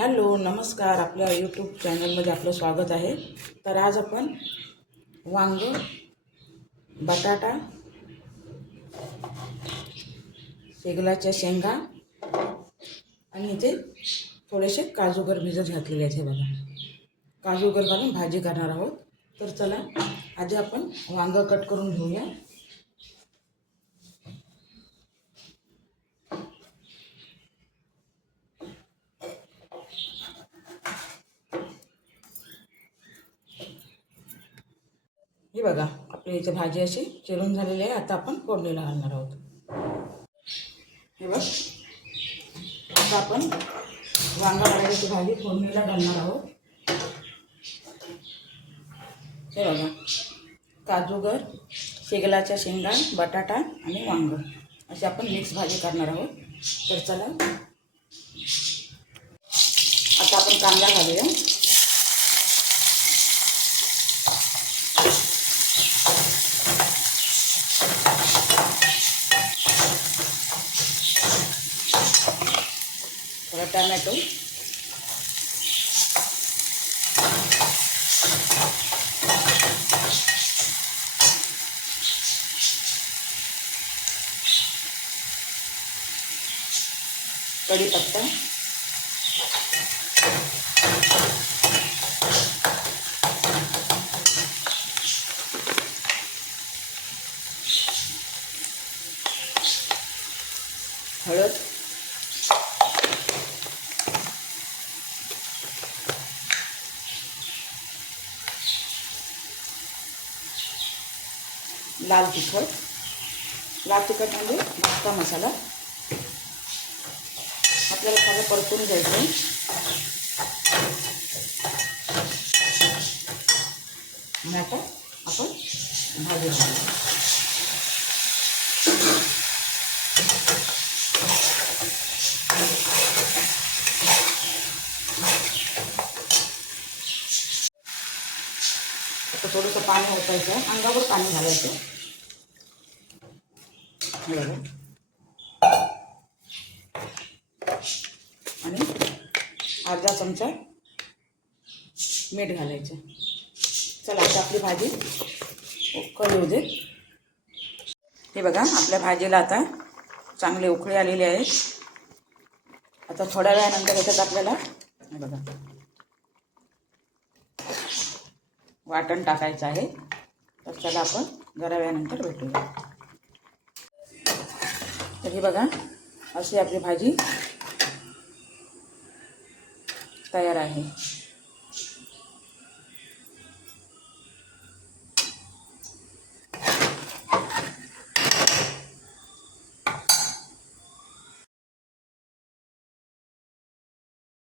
Hello नमस्कार. आपल्या YouTube चॅनलमध्ये आपलं स्वागत आहे. तर आज आपण वांग बटाटा शेगलाच्या शेंगा आणि इथे थोडेसे काजूगर भिजत घातलेले आहेत हे बघा. काजूगर घालून भाजी करणार आहोत. तर चला आधी आपण वांग कट करून घेऊया. हे बघा आपली इथे भाजी अशी चिरून झालेली आहे. आता आपण फोडणीला घालणार आहोत. हे बघ. आता आपण वांगा बटाट्याची भाजी फोडणीला घालणार आहोत. हे बघा. काजूगर शेगलाच्या शेंगा बटाटा आणि वांग. अशी आपण मिक्स भाजी करणार आहोत. तर चला. आता आपण कांदा घालूया. थोडा टॅमॅटो. कढीपत्ता. हळद. लाल तिखट. लाल तिखट म्हणजे मस्का मसाला. आपल्याला सगळं परतून घ्यायचं आणि आता आपण भाजून थोडंसं पाणी ओतायचं अंगावर पाणी घालायचं. बघा आणि अर्धा चमचा मीठ घालायचं. चला आता आपली भाजी उकळ येऊ दे हे बघा आपल्या भाजीला आता चांगले उकळी आलेले आहेत. आता थोड्या वेळानंतर याच्यात आपल्याला हे बघा. वाटण टाकायचं आहे. तर त्याला आपण जरा वेळानंतर भेटूया. तर हे बघा अशी आपली भाजी तयार आहे.